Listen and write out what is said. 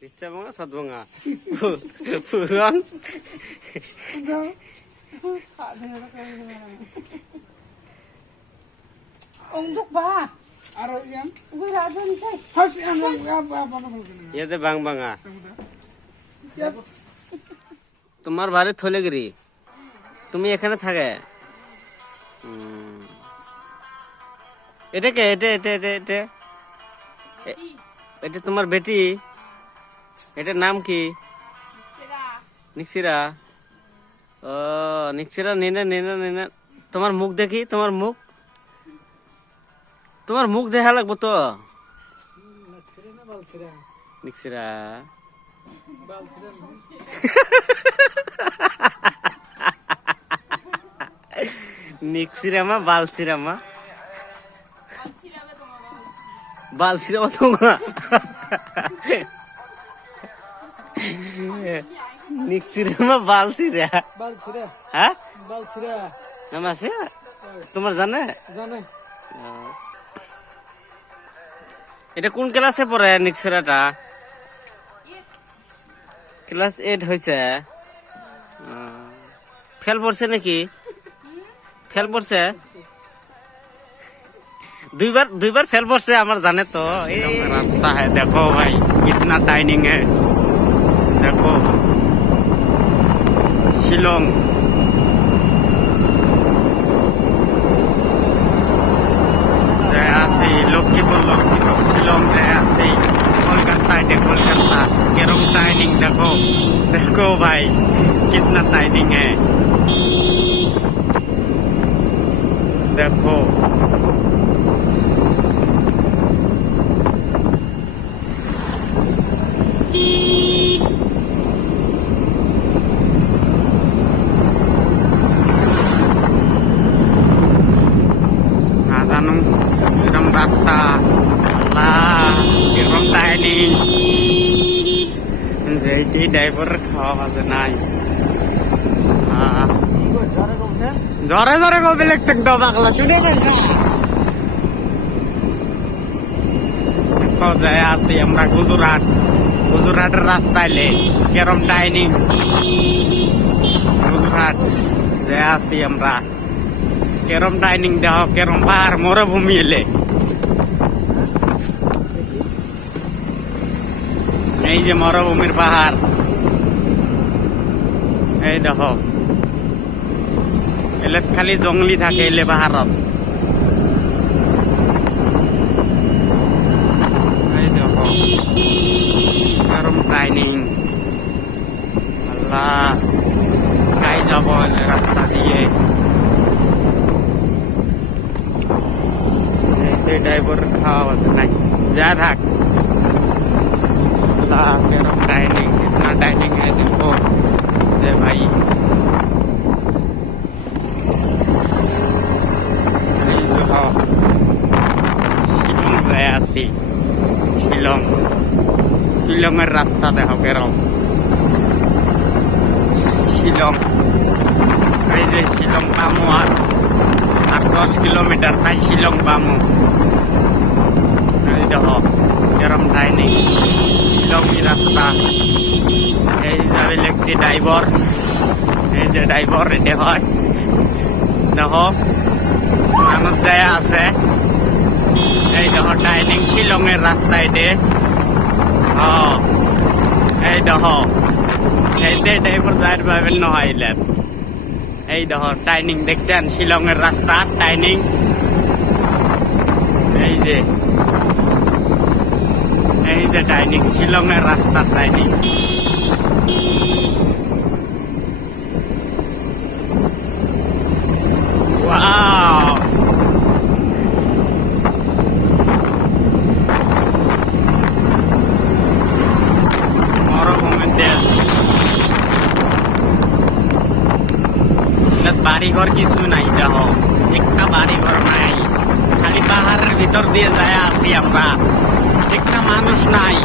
Pizza sotbunga. Puron. Ongdok ba? Aro yan. Ugoy rajo ni say. Has yan lang. Yete bang banga. তোমার বাড়ি থলেগিরি, তুমি এখানে থাকে? এটা কে? এটা এটা এটা এটা এটা তোমার বেটি? এটার নাম কি? নিক্সিরা। ও নিক্সিরা, নিনা নিনা নিনা। তোমার মুখ দেখি, তোমার মুখ, তোমার মুখ দেখা লাগবো তো। নিক্সিরা নিক্সিরামা বালসিরামা বালসিরামা তোমা নিক্সিরামা বালসিরা বালছিরা। হ্যাঁ বালছিরা। নাম আছে তোমার? জানে জানে। এটা কোন ক্লাসে পড়ে নিক্সিরাটা? ক্লাস 8 হয়েছে। ফেল পড়ছে নাকি? ফেল পড়ছে দুইবার ফেল পড়ছে আমার জানে তো। রাস্তা है देखो भाई कितना टाइनिंग है, देखो শিলং। আছে লক্ষ্মীপুর শিলং আছে কলকাতায়। কলকাতা কেরম टाइनिंग देखो, देखो भाई कितना टाइनिंग है, देखो। এরকম রাস্তা, এরকম টাইনিং, যেটি ড্রাইভার খাওয়া আছে নাই। জরে জরে কবে লিখতে তো বাংলা শুনে পাইছা? যায় আছি আমরা গুজরাট, গুজরাটের রাস্তায় লে কেরম টাইনিং। গুজরাট যায় আছি আমরা, কেরম টাইনিং দেহ, কেরম পাহাড় মরুভূমি এলে। এই যে মরুভূমির পাহাড়, এই দেখো এলে খালি জঙ্গলি থাকে এলে পাহাড়ত। এই দেখো কেরম টাইনিং। আল্লাহ গাই যাব রাস্তা দিয়ে। ড্রাইভার খাওয়া নাই, যা থাক। কেরম টাইনিং, इतना टाइनिंग है देखो যে ভাই। শিলং যায় আছি, শিলং। শিলংয়ের রাস্তা দেখো কেরম। শিলং, এই যে শিলং পামু আর 10 কিলোমিটার তাই শিলং পামু। এই দেখো কেরম টাইনিং, শিলংই রাস্তা। এই যাবে লেখছি ড্রাইভার, এই যে ড্রাইভার রেডি হয় দেখো মানুষ যায় আছে। এই দেখো টাইনিং শিলংয়ের রাস্তা এটে। এই দেখো এই যে ড্রাইভার যাইতে পারবেন না হইলেন। এই দেখো টাইনিং দেখছেন, শিলংয়ের রাস্তা টাইনিং। এই যে এই যে টাইনিং, শিলংয়ের রাস্তা টাইনিং। ওয়াও মরুভূমির দেশ। বাড়িঘর কিছু নাই দেখো, একটা বাড়িঘর নাই, খালি পাহাড়ের ভিতর দিয়ে যায় আছি আমরা, একটা মানুষ নাই।